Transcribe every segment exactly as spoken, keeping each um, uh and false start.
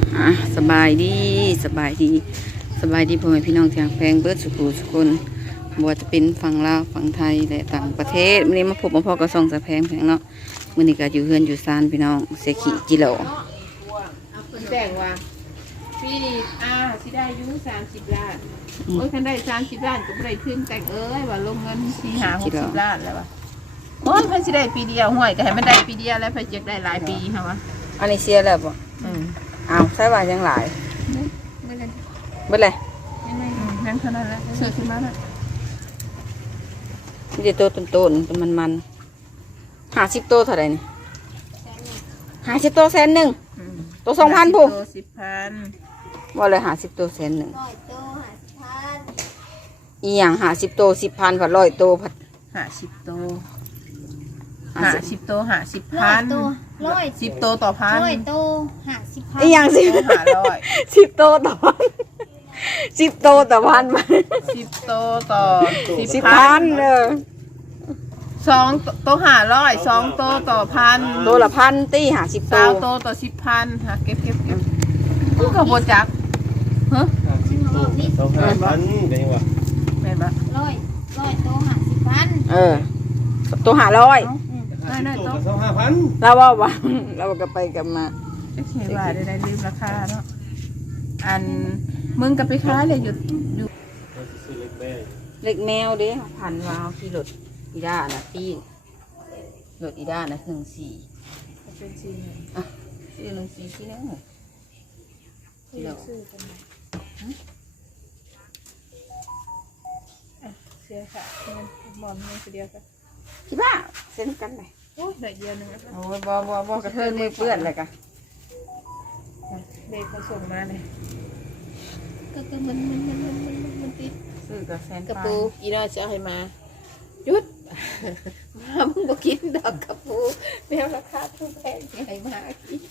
อ่ะสบายดีสบายดีสบายดีพ่อแม่พี่น้องทางแพงเบิร์ดสุขุสุคนบัวจะเป็นฝั่งลาวฝั่งไทยและต่างประเทศวันนี้มาพบมาพ่อกับซองสะแพงแพงเนาะวันนี้ก็อยู่เฮือนอยู่ซานพี่น้องเสขีกิโลแบ่งว่าพี่อาสิได้อายุสามสิบล้านโอ้ยคันได้สามสิบล้านก็ไม่ได้ขึ้นแต่เอ้ยว่าลงเงินสี่หาหกสิบล้านแล้ววะโอ้ยเพิ่นสิได้ปีเดียวห่วยก็ให้มันได้ปีเดียวแล้วเพิ่นจะได้หลายปีค่ะวะอันนี้เสียแล้วบ่อืมอ้าวใช่ว่ายังหลายไม่เลยเบิดเลยนั่นเท่านั้นแหละเสือขึ้นมาแล้วนี่จะโตต้นๆตัวมันมันห้าสิบโตเท่าไหร่นี่ห้าสิบโตแสนหนึ่งตัวสองพันผู้สิบพันว่าเลยห้าสิบโตแสนหนึ่งร้อยโตห้าสิบพันอีหยังห้าสิบโตสิบพันผัดร้อยโตผัดห้าสิบโตห้าสิบโตห้าสิบพันร้อยสิบโตต่อพันร้อยโตห้าสิบพันอีหยังสิบห้าร้อยสิบโตต่อพันสิบโตต่อพันสิบโตต่อสิบพันเออสองโตห้าร้อยสองโตต่อพันโตละพันตีห้าสิบโตสามโตต่อสิบพันฮะเก็บเก็บเก็บกูกับโบจักเฮ้ยสองห้าพันเป็นยังวะแม่นปะร้อยร้อยโตห้าสิบพันเออโตห้าร้อยได้ได้โตสองห้าพันเราว่าว่าเราก็ไปกันมาจะเขียนว่าได้ได้ลืมราคาเนาะอันมึงกับไปค้าเลยหยุดอยู่เล็กแมวเด้พันวาวที่รถอีด้านะตีรถอีด้านะหนึ่งสี่เป็นสี่อ่ะซื้อหนึ่งสี่ที่แล้วที่เราเสียค่ะเงินบอลเงินเดียวกันที่บ้าเซ็นกันไหมโอ้ยเดียวนึงโอ้ยบอบอบอกระเทินมือเปื้อนเลยกะเด็กเขาส่งมาเลยก็คือมันมันมันมันมันมันติดซื้อกับแฟนกระปูอีน้อยจะให้มายุดมามึงบอกกินดอกกระปูแมวราคาทุกแพงใหญ่มาก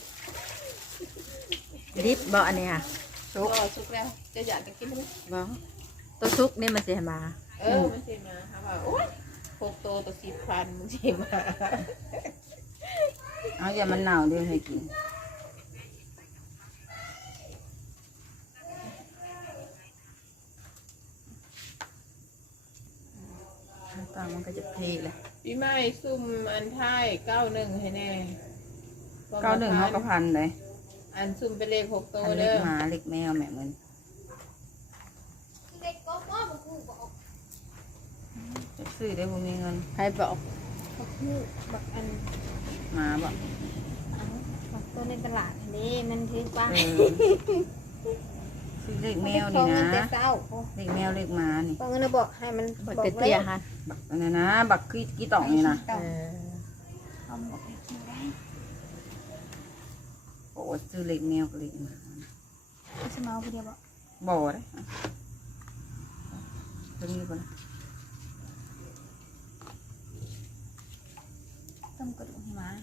ดิบบอกอันนี้ค่ะซุกซุกแล้วจะอยากจะกินไหมบอกตัวซุกนี่มันเสียมาเออมันเสียมาค่ะว่าโอ๊ยพกโตตัวสิบพันมันเสียมาเอาอย่ามันหนาวเดี๋ยวให้กินตามันก็จะเพลเลยพี่ไม้ซุ่มอันท้ายเก้าหนึ่งให้แน่เก้าหนึ่งเขาก็พันเลยอันซุ่มเป็นเลขหกโตเล็กหมาเล็กแมวแม่เหมือนเด็กก็ว่าบุกูบอกจะซื้อได้บุมีเงินให้บอกก็คือบักอันหมาบอกบักตัวในตลาดนี่มันถือว่าซื้อเล็กแมวนี่นะเล็กแมวเล็กหมานี่บางคนบอกให้มันบอกเตี้ยฮะบักนี่นะบักกี้กี้ต่องนี่นะโอ้ซื้อเล็กแมวกับเล็กหมาสมาเอาไปเดียวบอกบ่ได้ตรงนี้ก่อนต้มกระดูกหมา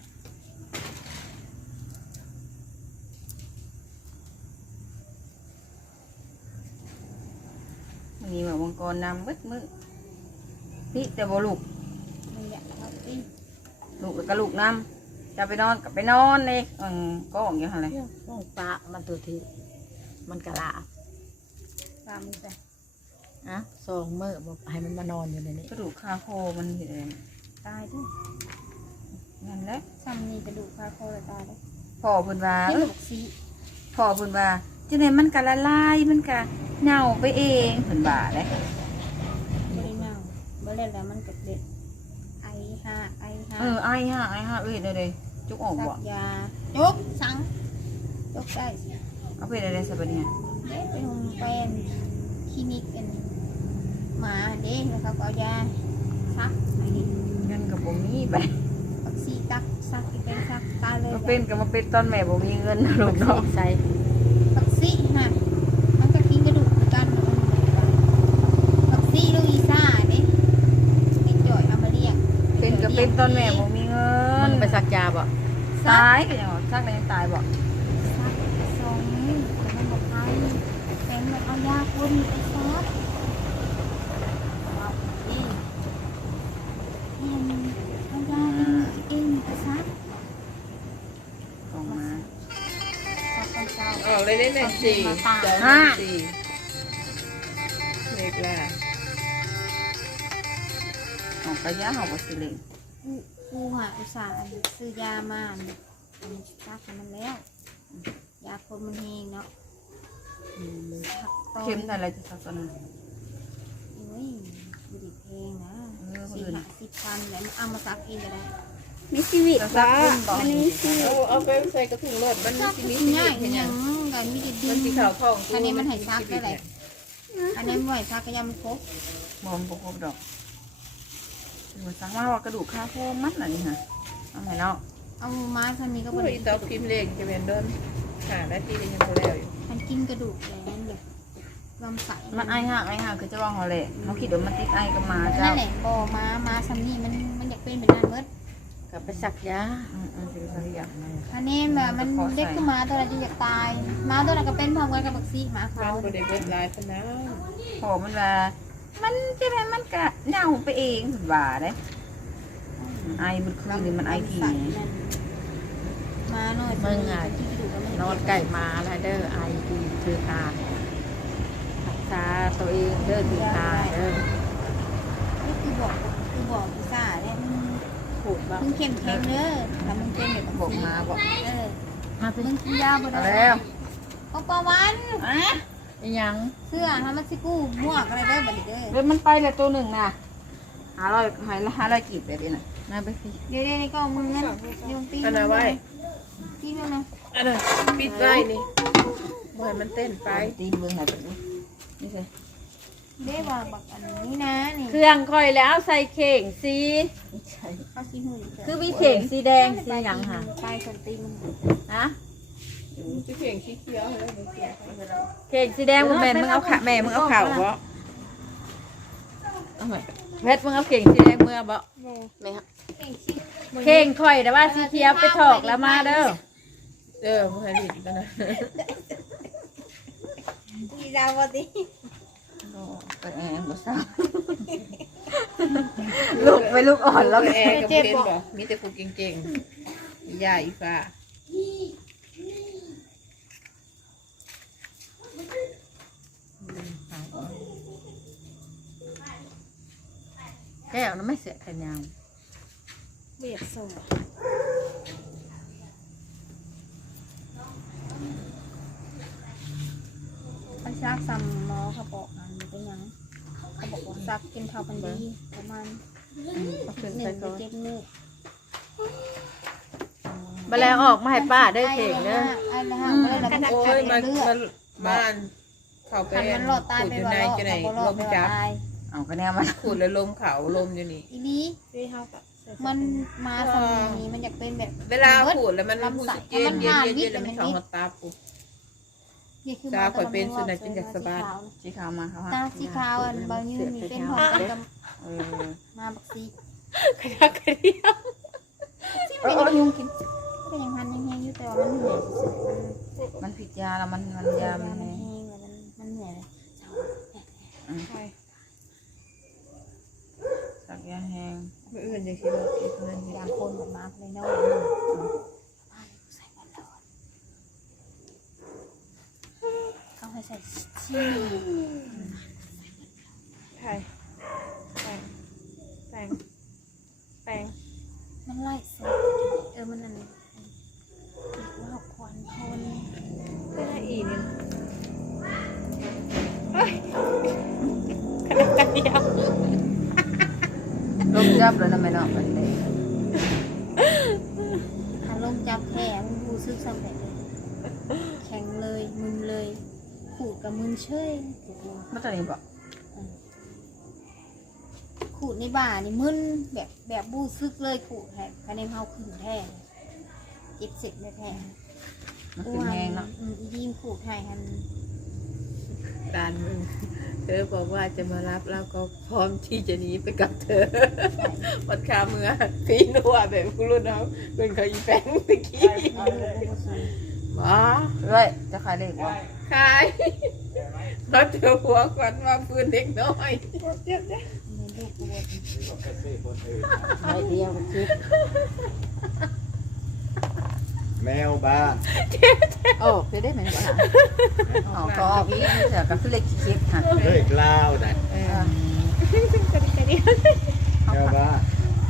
วันนี้แบบวังกรนำมืดมืดพี่แต่บ่ลูกไม่อยากเอาตีลูกกับลูกน้ำจะไปนอนกับไปนอนเลยอืมก็อย่างเงี้ยอะไรปลามันตัวทีมันกะลาปลาไม่ใช่อะสองเมื่อบอกให้มันมานอนอยู่ในนี้กระดูกคาโคมันเห็นตายด้วยนั่นแหละซ้ำนี่กระดูกคาโคเลยตายเลยพ่อพูดว่าเออพ่อพูดว่าจังไหนมันกะละลายมันกะเน่าไปเองเห็นบ่าเลยไม่ได้เน่าเมื่อเล่นแล้วมันกระเด็ดไอห้าไอห้าเออไอห้าไอห้าเอ้ยเลยเลยจุกออกบ่ยาจุกสังจุกได้เอาไปอะไรสักเนี่ยเด็กไปโรงพยาบาลคลินิกเป็นหมาเด็กแล้วเขาก็ยาซักไอ้เงินกับผมนี่ไปปักซีตักซักอีกเป็นซักตายเลยก็เป็นกับมาเป็นตอนแม่ผมมีเงินลูกน้องใส่ปักซีฮะมันก็กินกระดูกกันปักซีลูกอีซ่าเนี่ยเป็นจ่อยเอามาเรียกเป็นกับเป็นตอนแม่ผมมีเงินไปสักยาบ่ตายก็ยังซักได้ยังตายบ่ซักสองแต่มันบอกไอ้แต่มันเอายาคนไปซักของมาซักตอนเช้าออกเลยได้หนึ่งสี่สองหนึ่งสี่เลขล่าออกกระยะเขาก็สิเล่งกูกูหาอุตส่าห์ซื้อยามาเนี่ยอันนี้ซักให้มันแล้วยาคนมันเฮงเนาะผักต้นเข้มได้อะไรจะสักตอนนั้นโอ้ยบริเพลงนะสี่ห้าสิบพันแล้วเอามาซักเองก็ได้มีชีวิตบ่มันมีชีวิตเอาเอาไปใส่กระถุงรถมันซักมีมีชีง่ายวิตอยัย่าง งกันมีดิบมันสีขาวทองอันนี้มันให้ซักได้เลยอันนี้ไม่ให้ซักก็ยังมันครบบอมบกบดอกมันสักว่าว่ากระดูกข้าวโพมัดน่ะนี่ฮะเอาไหนเนาะเอามาทำนี้ก็บโอ้ยริตอพิมพ์เลขจะเป็นโดนหาได้ที่ได้ยังตัวแล้วอยู่มันกินกระดูกแล้วแบบลำไส้มันไอห่างไอห่างคือจะว่าเขาแหละเขาคิดว่ามันติดไอก็มาเจ้านั่นแหละบอมามาซัมนี่มันมันอยากเป็นแบบนั้นเบิดกับไปสักยาอืมอืมคือสักอย่างอันนี้แบบมันเด็กขึ้นมาตัวเราจะอยากตายมาตัวนั้นก็เป็นพร้อมกันกับบักซีหมามัเขานบริเวณลายพนังพอมันว่ามันจะได้มันกะเน่าไปเองสุดว่าเด้ไอบุญคืนนี่มันไอทีมาหน่อยมึงอ่ะนอนไก่มาแล้วเด้อไอดีถือตารักษาตัวเองเด้อถือตาเด้อนี่คือบอกคือบอกพิซซ่าเนี่ยมึงผูดบ่มึงเข้มแข็งเด้อถ้ามึงเป็นแบบบอกมาบอกเออมาเป็นมึงกินยาบ่เอาได้แล้วปอปอวันอ่ะอีหยังเสื้อทำมันสิกู้หมวกอะไรเด้อบัดนี้เด้อเดี๋ยวมันไปเลยตัวหนึ่งนะหาร้อยหายหาร้อยกีบแบบนี้นะมาไปสิเดี๋ยวเดี๋ยวนี่ก็เอามือเงินโยงตีอันนั้นไว้ตีนนะอันนั้นปิดไว้นี่เมื่อมันเต้นไปไปตีนเบื้องไหนแบบนี้นี่สิเด้ว่าบักอันนี้นะนี่เครื่องค่อยแล้วใส่เข่งสีเขาสิหื้อคือมีเข่งสีแดงสีหยังค่ะไปคนตีมันฮะจะเพียงชี้เขียวแล้วเขียวเข่งสีแดงมึงแม่มึงเอาขาแม่มึงเอาเข่าบ่เอาไหมเพชรมึงเอาเข่งสีแดงเมื่อบ่แม่เก่งชิเข่งค่อยแต่ว่าสีเขียวไปถอกแล้วมาเด้อเออเมื่อผิดกันนะตีดาวดิไปแอนบ่ทราบลูกไปลูกอ่อนแล้วแอร์กับเพนบอกมีแต่ผูกเก่งๆยาอีฟ้าแก้วนั้นไม่เสียขยาวเบียดส่งเขาซักซ้ำหมอเขาบอกอันนี้เป็นยังเขาบอกว่าซักกินข้าวกันดีประมาณเอาขึ้นหนึ่ไปงก่อนเจ็ดมื้อแมลงออกมาให้ป้าได้เข่งเด้อไอ้ละฮะไม่ได้ระบุโอ้ยมันเลือมัดนบ้านเขาไปคันมันหลอดตายขูดไปอยู่ว่าในหลอดจะไหนเขาหลลอดมไปจับตายเอาก็เนี่ยมันขูดแล้วลมเขาลมอยู่นี่อีนี้มันมาสมัยนี้มันอยากเป็นแบบเวลาขูดแล้วมันรู้สึกเย็นเย็นเย็นเย็นแล้วมันเขาหัวตาปุ๊บนี่คือตาข่อยเป็นสุนัขกินจากสบายสีขาวมาเขาตาฮะสีขาวอันบางยืนมีเป็นหอมกับเออมาบักซีขยักขยี้ที่มันเป็นยุงกินก็ยังพันยังแห้งอยู่แต่ว่ามันเหนื่อยสุดมันผิดยาแล้วมันมันยาๆมัมัน นแห้แห้งงแล้วมันมันเหนื่อยสักยาแห้งไม่อื่นจะคิดว่าคิดเงินอย่างคนแบบมาเลยเนาะเขาให้ใส่ชีใช่แปงแปงแปงมันไล่เสเออมันนั่นว่าควันคนก็ได้อีนึงขนาดกันเดียวลมจับแล้วนะไม่เนาะมันเลยอารมณ์จับแผลมันรู้สึกสำเร็จเลยแข็งเลยมึนเลยขูดกับมึนเชยมันตัวนี้บอกขูดในบ่านี่มึนแบบแบบบูซึกเลยขูดแทนภายในเฮาขึ้นแท้เจ็บเสร็จไม่แท้มันคือแห้งเนาะอืมอียิ้มขูดให้หันดานมึงเธอบอกว่าจะมารับแล้วก็พร้อมที่จะหนีไปกับเธอวัดคาเมืองพี่นัวแบบคุณรุ่นน้องเป็นเขาอีแปงตะกี้เอาลูกบูซึกว้าเรื่อยจะขายเลยบอกขายเขาเจอหัวก่อนว่าปืนเด็กน้อยเจ็บเนี่ยเงินลูกบูซึกไอเดียวคิดแมวบ้านโอ้ไปได้ไหมวะอ๋อก็ออกอีกเสือกับคือเล็กคลิปค่ะเฮ้ยกล้าวได้เออแมวบ้าน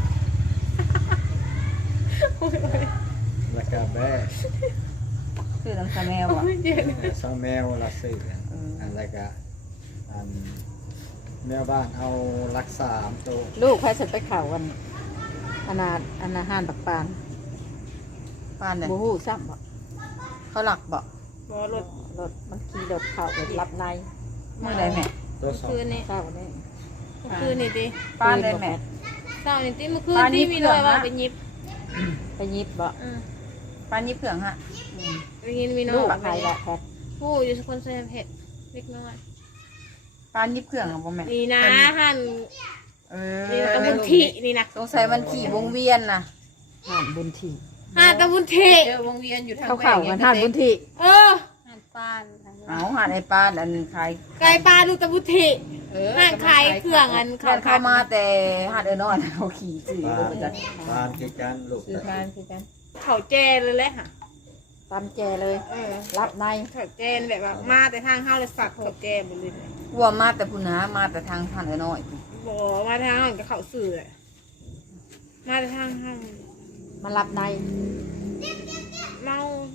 แล้วก็แม่คือน้ำตาแมวอ่ะสองแมวละสี่อันแล้วก็อันแมวบ้านเอารักษาตัวลูกใครเสร็จไปข่าวกันอนาอนาหารปักปานปานเลยบูฮู้ซ้ำบ่เขาหลักบ่บ่รถรถมันขี่รถเข่าไปรับในเมื่อไรแม่ตัวสองคืนนี่เศร้านี่คืนนี่ดิปานเลยแม่เช้านี่ติเมื่อคืนปานนี่ที่มีรอยว่าเผื่อนะไปยิบไปยิบบ่อือปานยิบเผืองฮะไปยินมีน้ลูอก งใครละแพทผู้อยู่สกลเซมเฮ็ดเล็กน้อยปานยิบเผืองอ่ะบ่แม่นี่นะหั่นเออนี่ตะบุญทินี่นะสงสัยมันขี่วงเวียนนะหานบุญทีหาตะบุญทิเจอวงเวียนอยู่ทางเข้าๆกันหานบุญทีเออหันปานทางนี้เอาหาในปานอันขายไก่ปลาดูตะบุญทิห้างขายเครื่องอันแค่เข้ามาแต่หาดเออน้อยเขาขี่สื่อบ้านมันจะบ้านที่กันลูกซื้อทานคือกันเขาแจเลยแหละค่ะตามแจเลยเออรับในเขาแจแบบว่ามาแต่ทางเฮาเลยสักเขาแจหมดเลยกลัวมาแต่พุนามาแต่ทางหาดเออน้อยบ่มาทางเฮาก็เขาสื่อแหละมาแต่ทางเฮามารับในเมา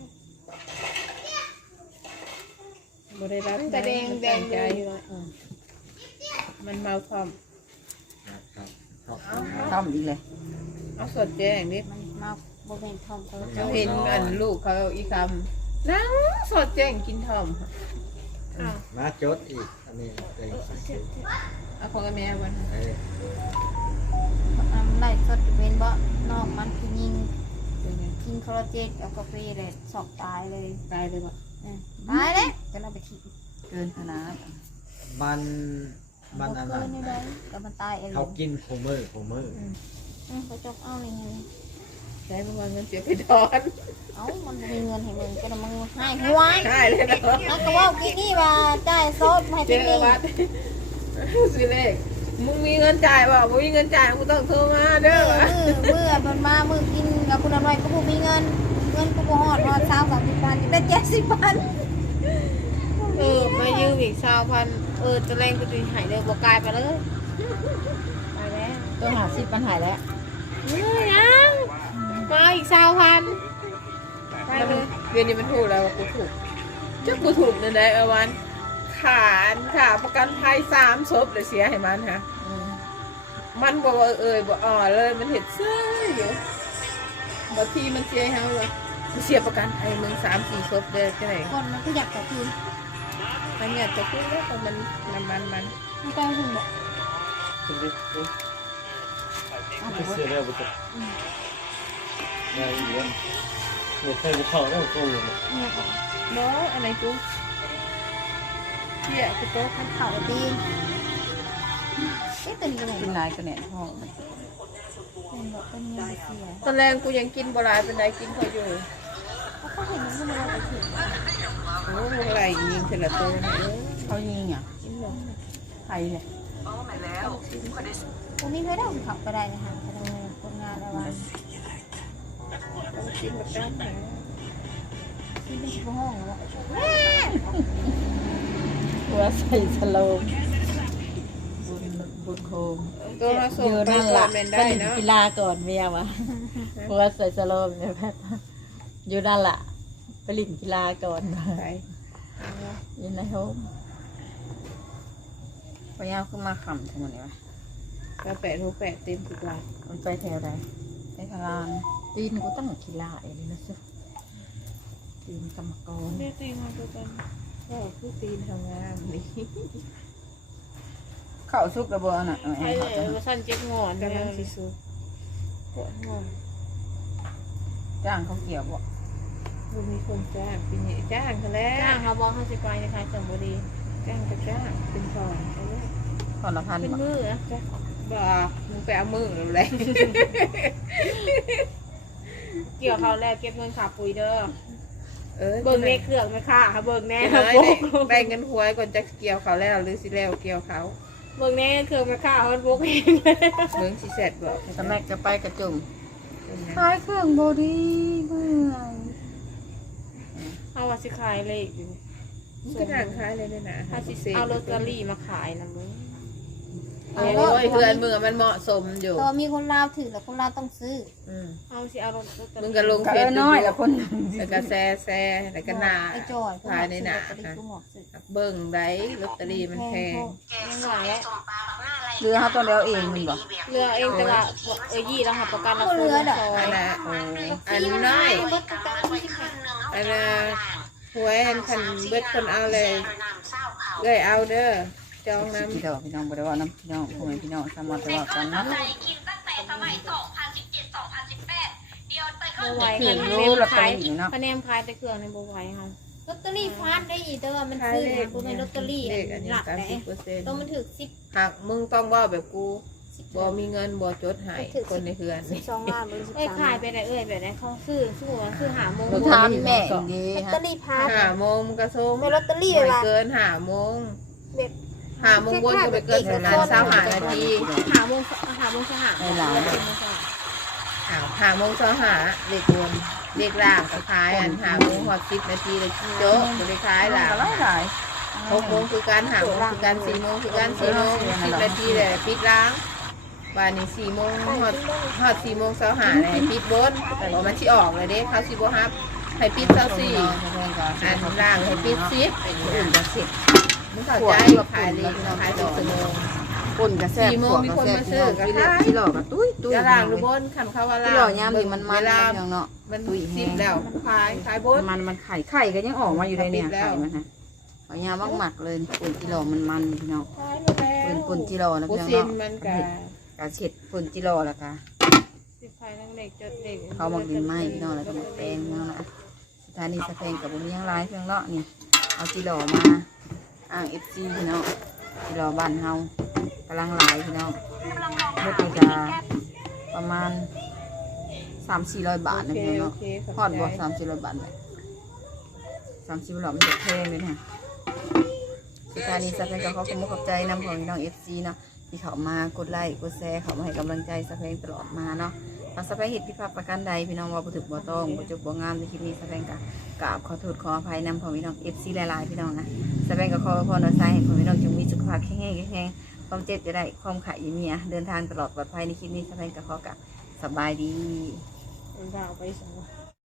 บ่ได้รับแต่แดงแดงใจอยู่เลยมันเมาทอมครับชอบต้อมอีกเลยเอาสดแจ้งดิมันมาโบเป็นทองเขาเจ้าเห็นอันลูกเขาอีคำนั่งสดแจ้งกินทอมอ้าวมาจดอีกอันนี้เต็งสิเอาของแม่วันเอ้ยมันไล่สดเว้นบ่นอกมันคือยิงกินคอลลาเจนเอากาแฟเลยสอบตายเลยตายเลยบ่อืมตายเลยจะเอาไปทิ้งเกินขนาดมันมันอันเกินั้นนอยู่ได้ก็มันตายเองเขากินโคมือโคมืออืมเขาจกเอาเลยไงใช้ประมาณเงินเสียไปทอนเอ้ามันบ่มีเงินให้มึงก็ต้องมึงให้หัวใช่เลยเนาะมันก็ว่ากินนี่ว่าจ่ายซดให้เจที่อนี่วัดสิเลขมึงมีเงินจ่ายบ่มึงมีเงินจ่ายกูต้องโทรมาเด้อวะมือมือมันมามือกินกับคุณอะไรก็บ่มีเงินเงินก็บ่ฮอดฮอดเช้าสามสิบพันได้เจ็ดสิบพันเออมายืมอีกสาวพันเออจะแรงไปดูหายเลยบอกกลายไปเลยไปแล้วตัวหาสิบปัญหาแล้วเฮ้ยยังมาอีกสาวพันไปเลยเดือนนี้มันถูกแล้วกูถูกเจ้ากูถูกนั่นได้เอวันขานขาประกันภัยสามศพเลยเสียให้มันฮะมันบอกว่าเออบอกอ่อเลยมันเห็นเสื้ออยู่บางทีมันเสียให้เขาเลยเสียประกันภัยมึงสามสี่ศพเด้อจะไหนคนมันก็อยากจะคืนมันอยากจะพูดแล้วแต่มันมันมันมันมันก็คุณบอกคุณดิเสียแล้วบุตรได้เยี่ยมเด็กใส่บุเขาแล้วกูเนี่ยก็เนาะอะไรกูเที่ยกูโต๊ะมันเข่าตีนเอ๊ะตัวนี้ก็ไหนกินบอกลายกระแหน่พ่อเป็นบอกเป็นเงินเสียตอนแรกกูยังกินบหลายเป็นไรกินเขาอยู่เขาก็เห็นมันก็ไม่ได้ไปถึงโอ้โหอะไรยิงเสร็จละตัวเนี่ยเออเขายิงอ่ะกินหมดใครเลยตรงนี้ไม่ได้เอาเขาไปได้นะคะไปทำงานคนงานอะไรวะต้องกินแบบนั้นนะที่เป็นชั่วโมงแล้วหัวใส่สโลมบุญบุญโคมตัวเราส่งไปก่อนเป็นได้เนาะกีฬาก่อนเมียวะหัวใส่สโลมเนี่ยแพทอยู่นั่นแหละไปหลินกีฬาก่อนไปยินในโฮมพยายามขึ้นมาขำทั้งหมดเลยวะกระแปะรูแปะเต็มทุกลายมันไปแถวไหนไปทางล่างตีนกูตั้งกีฬาเองนะสิตีนกรรมกรเรียกตีมาตัวกันก็คือตีนทำงานนี่เข้าซุกระเบิดน่ะเออใช่ให้เลเขายจะว่าสั้นเจ็บงอนกำลังสิสิสูกดงอนจ้างเขาเกี่ยวบ่กูมีคนจ้างปีนี้จ้างเขาแล้วจ้างเขาบอกเขาสิไปนะคะจังบุรีจ้างก็จ้างเป็นก่อนเอาไว้ขอละพันเป็นบ่มืออะจ้างบ่มึงไปเอามือหรืออะไรเกี่ยวเขาแล้วเก็บเงินขาปุ๋ยเด้อเออเบิ่งในเครื่องไหมค่ะเบิ่งแน่แน่ค่ะได้บุ๊กได้เงินหวยก่อนจะเกี่ยวเขาแล้วหรือสิแล้วเกี่ยวเขาเบิ่งแน่เครื่องไหมค่ะเขาบุ๊กเองเบิ่งสิเสร็จบอกสมักจะไปกระจุ่มเป็นไงขายเครื่องบดีเมื่อยาว่าสิขายเลขอยู่มันก็นั่งขายเลยเนี่ยนะถ้าสิเอาลอตเตอรี่มาขายนะมึงโอ้ยเพื่อนมึงมันเหมาะสมอยู่ตัวมีคนลาวถือแล้วคนลาวต้องซื้ออืมเอาสิเอาลอตเตอมึงรี่ก็ลงก็เฟซน้อยละคนแล้วก็แซ่แซ่แล้วก็หนาไอ้จอยขายในหนาลอตเตอรี่กูหมดซื้อเบิ่งได้ลอตเตอรี่มันแพงยังไงแล้วเรือเขาต้องแล้วเองมันบอกเรือเองแต่ว่าเอ้ยยี่แล้วหับประกันเราเรือดอกอันน่ะโอ้อันน้อยอันน่ะหวยอันคันเบิดคนเอาเลยเลยเอาเด้อจองน้ำพี่น้องพี่น้องบ่ได้ว่าน้ำพี่น้องพ่อแม่พี่น้องสามารถจะว่ากันเนาะโบไหวถืกันอเนรู้มลอตเตอขายรี่เนาะคะแนนขายแต่เครื่องในโบไหวค่ะลอตเตอรี่ฟาดได้อีกแต่ว่ามันซื้อหากูในลอตเตอรี่เลขอันนี้หลักสามไหนสิบเปอร์เซ็นต์ต้องมันถึกสิบหากมึงต้องว่าแบบกูสิบบ่มีเงินบ่จดให้คนในเฮือนสิบสองล้านหรือสิบสามเอ้ยขายไปไหนเอ้ยแบบไหนเขาซื้อซื้อซื้อหาโมงบ่ทานแม่อีกดีลอตฮะเตอรี่พาดหาโมงมึงก็ส่งในลอตเตอรี่ไม่เลยว่ะเกินหาโมงแบบหาโมงวนก็ไปเกินประมาณสามหานาทีหาโมงหาโมงสหาในหลายหาหาโมงสองหาเลขวนเลขล่างก็ขายอันหาโมงหอดสิบนาทีเลยโจ๊กบ่ได้ขายล่ะหลายหลายหกโมงคือการหาโมงคือการสี่โมงคือการสี่โมงสิบนาทีเลยปิดล้างบ้านนี้สี่โมงหอดหอดสี่โมงเช้าหาเลยปิดบนแต่ว่ามันที่ออกเลยเด้เขาสิบฮับให้ปิดเช้าสี่อันล่างให้ปิดสิบเป็นอื่นอย่างก็สิมึงเข้าใจขายเลยขายเป็นชั่วโมงคนก็แซ่บสี่โมงมีคนมาซื้อก็ที่ขายที่หลอกก็ตุ้ยตุ้ยจะล่างหรือบนขันเขาว่าล่างที่หลอกยามนี่มันมันเวลาเนาะเนาะมันตุ้ยสิบแล้วขายขายบนมันมันไข่ไข่ก็ยังออกมาอยู่เลยเนี่ยปิดแล้วไข่มันฮะขอยาบักหมักเลยปุ่นจิโร่มันมันพี่น้องขายมาแล้วปุ่นปุ่นจิโร่นะปูพี่น้องซินเนาะมันก็กาเช็ดปุ่นจิโร่แล้วก็สิบไฟทั้งเด็กจดเด็กเขามากินไม้พี่น้องแล้วก็มาแปลงพี่น้องนะสถานีสะแพงกับบุญยังร้ายเพียงเนาะนี่เอาจิโร่มาอ่างเอฟซีพี่น้องจิโร่บ้านเฮากำลังหลายพี่น้องเมื่อกี้จะประมาณสามสี่ร้อยบาทนะโอเคพี่น้องโอเนาะเคขบพอดบ่ใจสามสี่ร้อยบาทเลยสามสี่ร้อยบาทมันจะแพงเลยนะสถานีสะแพงกับเขาขอบขอบใจนำของพี่น้องเอฟซีเนาะที่เขามากดไลค์กดแชร์เขามาให้กำลังใจสะแพงตลอดมาเนาะถ้าสะแพงเห็นพิพาทประการใดพี่น้องว่าบ่ถึกบ่ต้องบ่จบบ่งามในคลิปนี้สะแพงกะกราบขอโทษขออภัยนำของพี่น้องเอฟซีหลายๆพี่น้องนะสะแพงก็ขอพรเอาใจให้ของพี่น้องจงมีสุขภาพแข็งแรงแข็งแรงความเจ็บจะได้ความขายอย่ามีอ่ะเดินทางตลอดปลอดภัยในคลิปนี้สะแพงก็ขอกะสบายดีเอาไปสอง